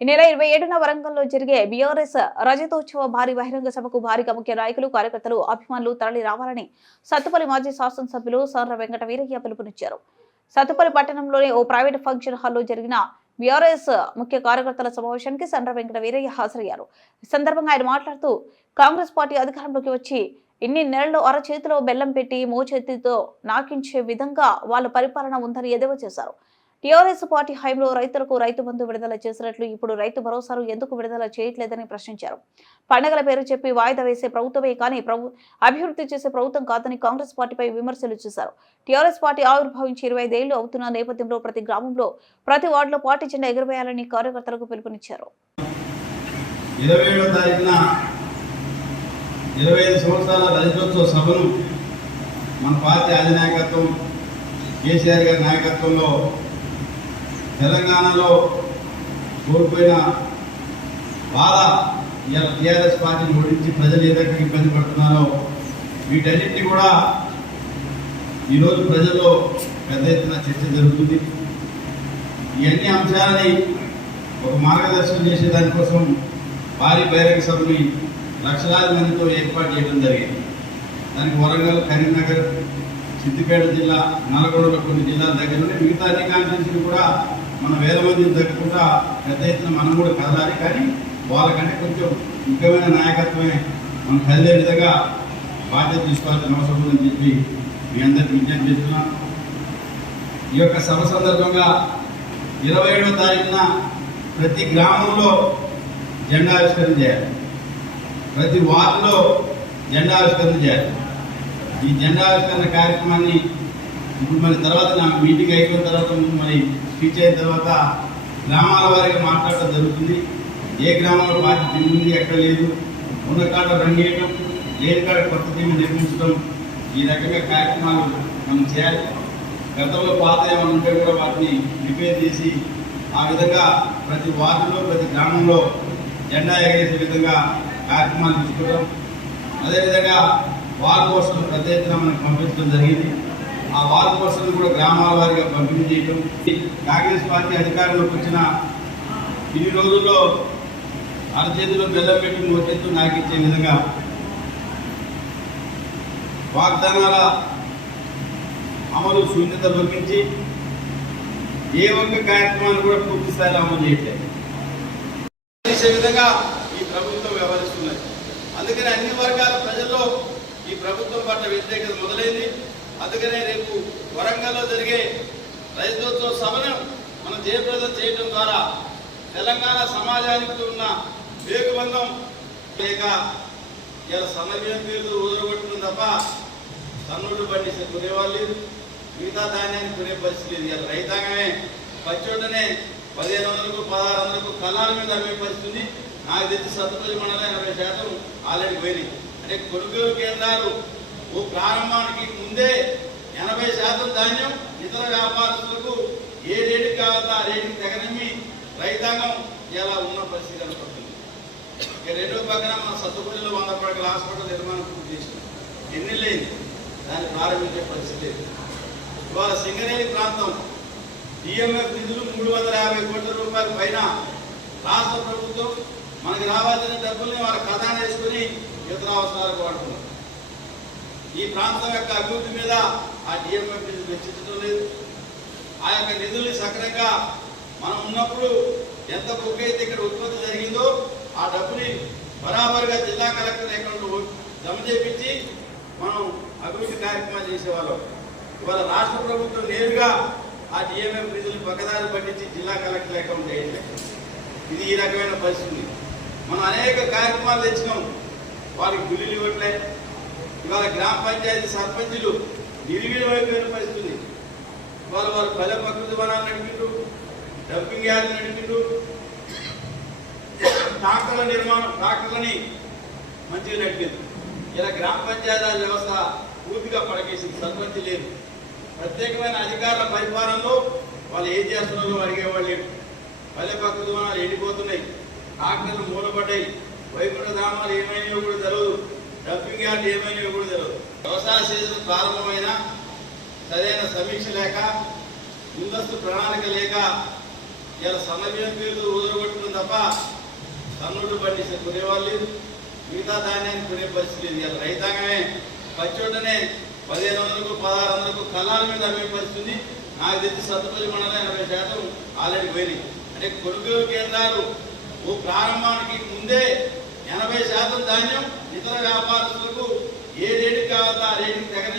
ఈ నెల ఇరవై ఏడున వరంగల్లో జరిగే బీఆర్ఎస్ రజతోత్సవ భారీ బహిరంగ సభకు భారీగా ముఖ్య నాయకులు కార్యకర్తలు అభిమానులు తరలి రావాలని సత్తుపల్లి మాజీ శాసనసభ్యులు సర్ర వెంకట వీరయ్య పిలుపునిచ్చారు. సత్తుపల్లి పట్టణంలోని ఓ ప్రైవేట్ ఫంక్షన్ హాల్లో జరిగిన బీఆర్ఎస్ ముఖ్య కార్యకర్తల సమావేశానికి సండ్ర వెంకట వీరయ్య హాజరయ్యారు. ఈ సందర్భంగా ఆయన మాట్లాడుతూ కాంగ్రెస్ పార్టీ అధికారంలోకి వచ్చి ఇన్ని నెలలు అరచేతిలో బెల్లం పెట్టి మోచేతితో నాకించే విధంగా వాళ్ళ పరిపాలన ఉందని ఎదవ చేశారు. టీఆర్ఎస్ పార్టీ హయాంలో రైతులకు రైతు బంధు విడుదల చేసినట్లు ఇప్పుడు రైతు భరోసాను ఎందుకు విడుదల చేయట్లేదని ప్రశ్నించారు. పండగల పేరు చెప్పి వాయిదా వేసే ప్రభుత్వమే కానీ ప్రభు అభివృద్ధి చేసే ప్రభుత్వం కాదని కాంగ్రెస్ పార్టీపై విమర్శలు చేశారు. టీఆర్ఎస్ పార్టీ ఆవిర్భావించి ఇరవై ఐదేళ్ళు అవుతున్న నేపథ్యంలో ప్రతి గ్రామంలో ప్రతి వార్డులో పార్టీ జెండా ఎగురవేయాలని కార్యకర్తలకు పిలుపునిచ్చారు. ఇరవై ఐదు సంవత్సరాల రజతోత్సవ సభను మన పార్టీ అధినాయకత్వం కేసీఆర్ గారి నాయకత్వంలో తెలంగాణలో కోల్పోయిన బాధ టీఆర్ఎస్ పార్టీని ఓడించి ప్రజలు ఏదైతే ఇబ్బంది పడుతున్నారో వీటన్నిటిని కూడా ఈరోజు ప్రజల్లో పెద్ద ఎత్తున చర్చ జరుగుతుంది. ఇవన్నీ అంశాలని ఒక మార్గదర్శనం చేసే దానికోసం భారీ బహిరంగ సభని లక్షలాది మందితో ఏర్పాటు చేయడం జరిగింది. దానికి వరంగల్ కరీంనగర్ సిద్దిపేట జిల్లా నల్గొండలో కొన్ని జిల్లాల దగ్గర నుండి మిగతా అన్ని కాన్ఫరెన్స్లు కూడా మన వేల మందిని తగ్గకుండా పెద్ద ఎత్తున మనం కూడా కదలాలి. కానీ వాళ్ళకంటే కొంచెం ముఖ్యమైన నాయకత్వమే మనం కదిలే విధంగా బాధ్యత తీసుకోవాల్సిన అవసరం ఉందని చెప్పి మీ అందరికీ విజ్ఞప్తి చేస్తున్నాను. ఈ యొక్క సభ సందర్భంగా ఇరవై ఏడవ తారీఖున ప్రతి గ్రామంలో జెండా ఆవిష్కరణ చేయాలి. ప్రతి వార్డులో జెండా ఆవిష్కరణ చేయాలి. ఈ జెండా ఆవిష్కరణ కార్యక్రమాన్ని ఇప్పుడు మరి తర్వాత నా మీటింగ్ అయిపోయిన తర్వాత మరి స్పీచ్ అయిన తర్వాత గ్రామాల వారిగా మాట్లాడటం జరుగుతుంది. ఏ గ్రామంలో పార్టీ తిరిగింది ఎక్కడ లేదు. ఉన్న కాడ రంగేయటం లేని కాడ కొత్త టీం నిర్మించడం. ఈ రకంగా కార్యక్రమాలు మనం చేయాలి. గతంలో పాత ఏమైనా ఉంటే కూడా వాటిని రిపేర్ చేసి ఆ విధంగా ప్రతి వార్డులో ప్రతి గ్రామంలో జెండా ఎగరేసే విధంగా కార్యక్రమాలు తీసుకోవడం అదేవిధంగా వాల్ కోసం ప్రత్యేకంగా మనకు పంపించడం జరిగింది. ఆ వాల్ పర్సన్ కూడా గ్రామాల వారిగా పంపిణీ చేయడం కాంగ్రెస్ పార్టీ అధికారంలోకి వచ్చిన ఈ రోజుల్లో అరచేతిలో బెల్లం పెట్టి మోచేత్తు నాకిచ్చే విధంగా వాగ్దానాల అమలు శూన్యత దొరికించి ఏ ఒక్క కార్యక్రమాన్ని కూడా పూర్తి స్థాయిలో అమలు చేయట్లేదు. చేసే విధంగా ఈ ప్రభుత్వం వ్యవహరిస్తున్నది. అందుకని అన్ని వర్గాల ప్రజల్లో ఈ ప్రభుత్వం పట్ల వ్యతిరేకత మొదలైంది. అందుకనే రేపు వరంగల్లో జరిగే రైతోత్సవ సభను మనం జయప్రదం చేయడం ద్వారా తెలంగాణ సమాజానికి ఉన్న వేగుబంధం లేక ఇలా సన్నబియ్యం పేరు ఊదరగొట్టుకుంది తప్ప సన్నుడు బండి కొనేవాళ్ళు లేదు మిగతా ధాన్యాన్ని కొనే పరిస్థితి లేదు. ఇలా రైతాంగమే పచ్చోటనే పదిహేను వందలకు పదహారు వందలకు కళ్ళాల మీద అమ్మే పరిస్థితి నాకు తెలిసి సత్తుపల్లి మండలం ఎనభై శాతం ఆల్రెడీ పోయినాయి. అంటే కొనుగోలు కేంద్రాలు ప్రారంభానికి ముందే ఎనభై శాతం ధాన్యం ఇతర వ్యాపారస్తులకు ఏ రేటు కావాలో ఆ రేటుకి తెగనమ్మి రైతాంగం ఎలా ఉన్న పరిస్థితి కనపడుతుంది ఇక రెండో పక్కన మన సత్తుపల్లిలో వంద పడకల హాస్పిటల్ నిర్మాణం పూర్తి చేసినాం ఎన్నిళ్ళైంది దాన్ని ప్రారంభించే పరిస్థితి లేదు. ఇవాళ సింగరేణి ప్రాంతం డిఎంఎఫ్ నిధులు మూడు వందల యాభై కోట్ల రూపాయల పైన రాష్ట్ర ప్రభుత్వం మనకి రావాల్సిన డబ్బుల్ని వాళ్ళ ఖజానా వేసుకుని ఇతర అవసరాలకు వాడుతున్నారు. ఈ ప్రాంతం యొక్క అభివృద్ధి మీద ఆ డిఎంఎఫ్ నిధులు వెచ్చించడం లేదు. ఆ యొక్క నిధుల్ని సక్రంగా మనం ఉన్నప్పుడు ఎంత బుక్ అయితే ఇక్కడ ఉత్పత్తి జరిగిందో ఆ డబ్బుని బరాబరుగా జిల్లా కలెక్టర్ అకౌంట్లో జమ చేపించి మనం అభివృద్ధి కార్యక్రమాలు చేసేవాళ్ళం. ఇవాళ రాష్ట్ర ప్రభుత్వం నేరుగా ఆ డిఎంఎఫ్ నిధులు పక్కదారి పట్టించి జిల్లా కలెక్టర్ అకౌంట్ చేయట్లేదు. ఇది ఈ రకమైన పరిస్థితి. మనం అనేక కార్యక్రమాలు తెచ్చినాం. వాళ్ళకి బిల్లులు ఇవ్వట్లే. ఇవాళ గ్రామ పంచాయతీ సర్పంచులు నిర్వీర్యమైపోయిన పరిస్థితి వాళ్ళు వారు పల్లె ప్రకృతి వనాలు నడిపిండు డంపింగ్ యార్డ్ నడిపిండు ట్రాక్టర్ల నిర్మాణం ట్రాక్టర్లని మంచిగా నడిపింది ఇలా గ్రామ పంచాయతీ వ్యవస్థ పూర్తిగా పడకేసింది సర్పంచ్ లేదు. ప్రత్యేకమైన అధికారుల పరిపాలనలో వాళ్ళు ఏం చేస్తున్నారో అడిగేవాళ్ళు లేరు. పల్లె ప్రకృతి వనాలు ఎండిపోతున్నాయి. ట్రాక్టర్లు మూలపడ్డాయి. వైకుంఠ ధామాలు ఏమైనాయో కూడా తెలియదు డంపింగ్ యార్డ్ ఏమైనా కూడా తెలియదు వ్యవసాయ సీజన్ ప్రారంభమైన సరైన సమీక్ష లేక ముందస్తు ప్రణాళిక లేక ఇలా సన్నబియ్యం పేరు రోజులు తప్ప సన్నుడు పండిస్తే కొనేవాళ్ళు లేదు మిగతా ధాన్యాన్ని కొనే పరిస్థితి లేదు. ఇలా రైతాంగమే పచ్చోటనే పదిహేను వందలకు పదహారు వందలకు కళ్ళాల మీద అమ్మే పరిస్థితి నాకు తెలిసి సత్తుపల్లి మండలం ఎనభై శాతం ఆల్రెడీ పోయినాయి. అంటే కొనుగోలు కేంద్రాలు ఓ ప్రారంభానికి ముందే ఎనభై శాతం ధాన్యం ఇతర వ్యాపారస్తులకు ఏ రేటు కావాలో ఆ రేటు తగిన